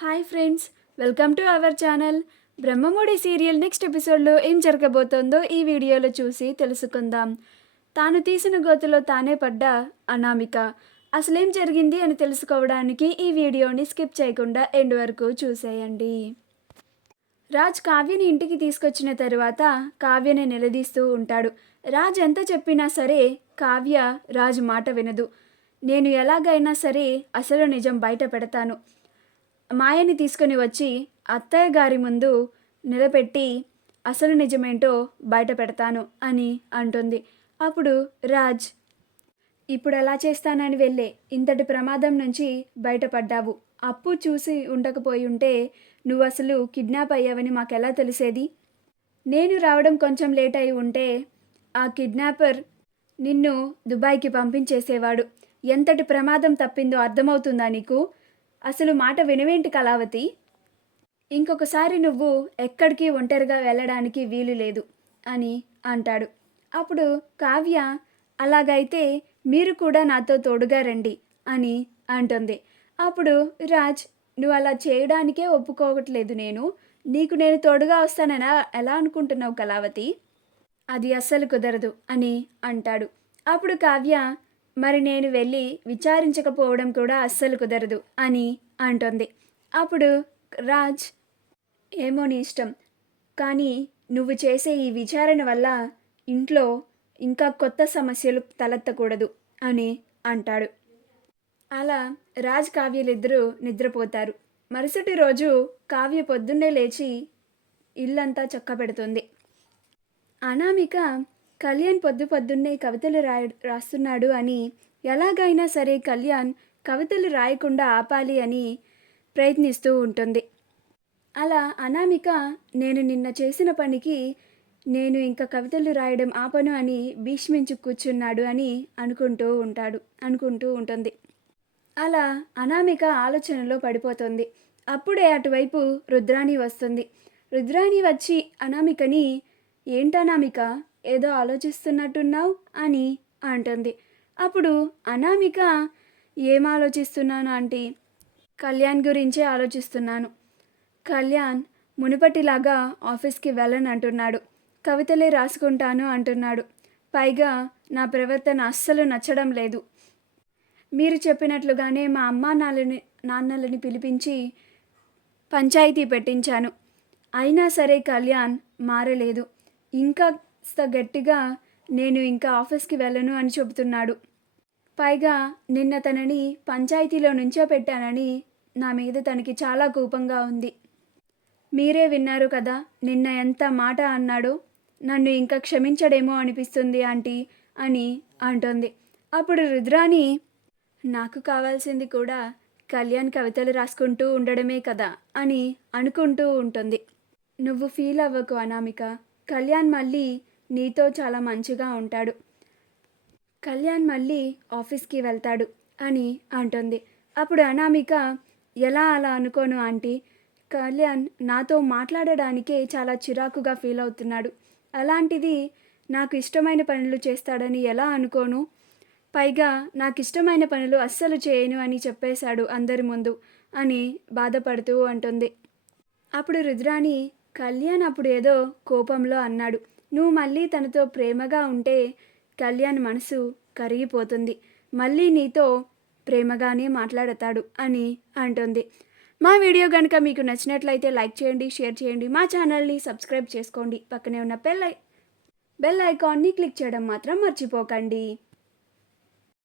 Hi friends, welcome to our channel. Brahmamudi serial next ఎపిసోడ్లో ఏం జరగబోతోందో ఈ వీడియోలో చూసి తెలుసుకుందాం. తాను తీసిన గోతులో తానే పడ్డ అనామిక అసలేం జరిగింది అని తెలుసుకోవడానికి ఈ వీడియోని స్కిప్ చేయకుండా ఎండ్ వరకు చూసేయండి. రాజ్ కావ్యని ఇంటికి తీసుకొచ్చిన తరువాత కావ్యని నిలదీస్తూ ఉంటాడు. రాజ్ ఎంత చెప్పినా సరే కావ్య రాజ్ మాట వినదు. నేను ఎలాగైనా సరే అసలు నిజం బయట పెడతాను, మాయని తీసుకొని వచ్చి అత్తయ్య గారి ముందు నిలబెట్టి అసలు నిజమేంటో బయట పెడతాను అని అంటుంది. అప్పుడు రాజ్, ఇప్పుడు ఎలా చేస్తానని వెళ్ళే ఇంతటి ప్రమాదం నుంచి బయటపడ్డావు. అప్పు చూసి ఉండకపోయి ఉంటే నువ్వు అసలు కిడ్నాప్ అయ్యావని మాకెలా తెలిసేది? నేను రావడం కొంచెం లేట్ అయి ఉంటే ఆ కిడ్నాపర్ నిన్ను దుబాయ్కి పంపించేసేవాడు. ఎంతటి ప్రమాదం తప్పిందో అర్థమవుతుందా నీకు? అసలు మాట వినవేంటి కళావతి? ఇంకొకసారి నువ్వు ఎక్కడికి ఒంటరిగా వెళ్ళడానికి వీలు లేదు అని అంటాడు. అప్పుడు కావ్య, అలాగైతే మీరు కూడా నాతో తోడుగా రండి అని అంటుంది. అప్పుడు రాజ్, నువ్వు అలా చేయడానికే ఒప్పుకోవట్లేదు. నేను తోడుగా వస్తానని ఎలా అనుకుంటున్నావు కళావతి? అది అస్సలు కుదరదు అని అంటాడు. అప్పుడు కావ్య, మరి నేను వెళ్ళి విచారించకపోవడం కూడా అస్సలు కుదరదు అని అంటుంది. అప్పుడు రాజ్, ఏమో నీ ఇష్టం, కానీ నువ్వు చేసే ఈ విచారణ వల్ల ఇంట్లో ఇంకా కొత్త సమస్యలు తలెత్తకూడదు అని అంటాడు. అలా రాజ్ కావ్యలిద్దరూ నిద్రపోతారు. మరుసటి రోజు కావ్య పొద్దున్నే లేచి ఇల్లంతా చక్కబెడుతుంది. అనామిక కళ్యాణ్ పొద్దున్నే కవితలు రాస్తున్నాడు అని ఎలాగైనా సరే కళ్యాణ్ కవితలు రాయకుండా ఆపాలి అని ప్రయత్నిస్తూ ఉంటుంది. అలా అనామిక, నేను నిన్న చేసిన పనికి నేను ఇంకా కవితలు రాయడం ఆపను అని భీష్మించు కూర్చున్నాడు అని అనుకుంటూ ఉంటుంది. అలా అనామిక ఆలోచనలో పడిపోతుంది. అప్పుడే అటువైపు రుద్రాణి వస్తుంది. రుద్రాణి వచ్చి అనామికని, ఏంటనామిక, ఏదో ఆలోచిస్తున్నట్టున్నావు అని అంటుంది. అప్పుడు అనామిక, ఏం ఆలోచిస్తున్నాను ఆంటీ? కళ్యాణ్ గురించే ఆలోచిస్తున్నాను. కళ్యాణ్ మునుపటిలాగా ఆఫీస్కి వెళ్ళను అంటున్నాడు, కవితలే రాసుకుంటాను అంటున్నాడు. పైగా నా ప్రవర్తన అస్సలు నచ్చడం లేదు. మీరు చెప్పినట్లుగానే మా అమ్మా నాన్నలని పిలిపించి పంచాయతీ పెట్టించాను. అయినా సరే కళ్యాణ్ మారలేదు. ఇంకా గట్టిగా నేను ఇంకా ఆఫీస్కి వెళ్ళను అని చెబుతున్నాడు. పైగా నిన్న తనని పంచాయతీలో నుంచోపెట్టానని నా మీద తనకి చాలా కోపంగా ఉంది. మీరే విన్నారు కదా నిన్న ఎంత మాట అన్నాడో. నన్ను ఇంకా క్షమించడేమో అనిపిస్తుంది ఆంటీ అని అంటుంది. అప్పుడు రుద్రాణి, నాకు కావాల్సింది కూడా కళ్యాణ్ కవితలు రాసుకుంటూ ఉండడమే కదా అని అనుకుంటూ ఉంటుంది. నువ్వు ఫీల్ అవ్వకు అనామిక, కళ్యాణ్ మళ్ళీ నీతో చాలా మంచిగా ఉంటాడు. కళ్యాణ్ మళ్ళీ ఆఫీస్కి వెళ్తాడు అని అంటుంది. అప్పుడు అనామిక, ఎలా అలా అనుకోను ఆంటీ, కళ్యాణ్ నాతో మాట్లాడడానికే చాలా చిరాకుగా ఫీల్ అవుతున్నాడు. అలాంటిది నాకు ఇష్టమైన పనులు చేస్తాడని ఎలా అనుకోను? పైగా నాకు ఇష్టమైన పనులు అస్సలు చేయను అని చెప్పేశాడు అందరి ముందు అని బాధపడుతూ అంటుంది. అప్పుడు రుద్రాణి, కళ్యాణ్ అప్పుడు ఏదో కోపంలో అన్నాడు. నువ్వు మళ్ళీ తనతో ప్రేమగా ఉంటే కళ్యాణ్ మనసు కరిగిపోతుంది. మళ్ళీ నీతో ప్రేమగానే మాట్లాడతాడు అని అంటుంది. మా వీడియో కనుక మీకు నచ్చినట్లయితే లైక్ చేయండి, షేర్ చేయండి, మా ఛానల్ని సబ్స్క్రైబ్ చేసుకోండి. పక్కనే ఉన్న బెల్ ఐకాన్ని క్లిక్ చేయడం మాత్రం మర్చిపోకండి.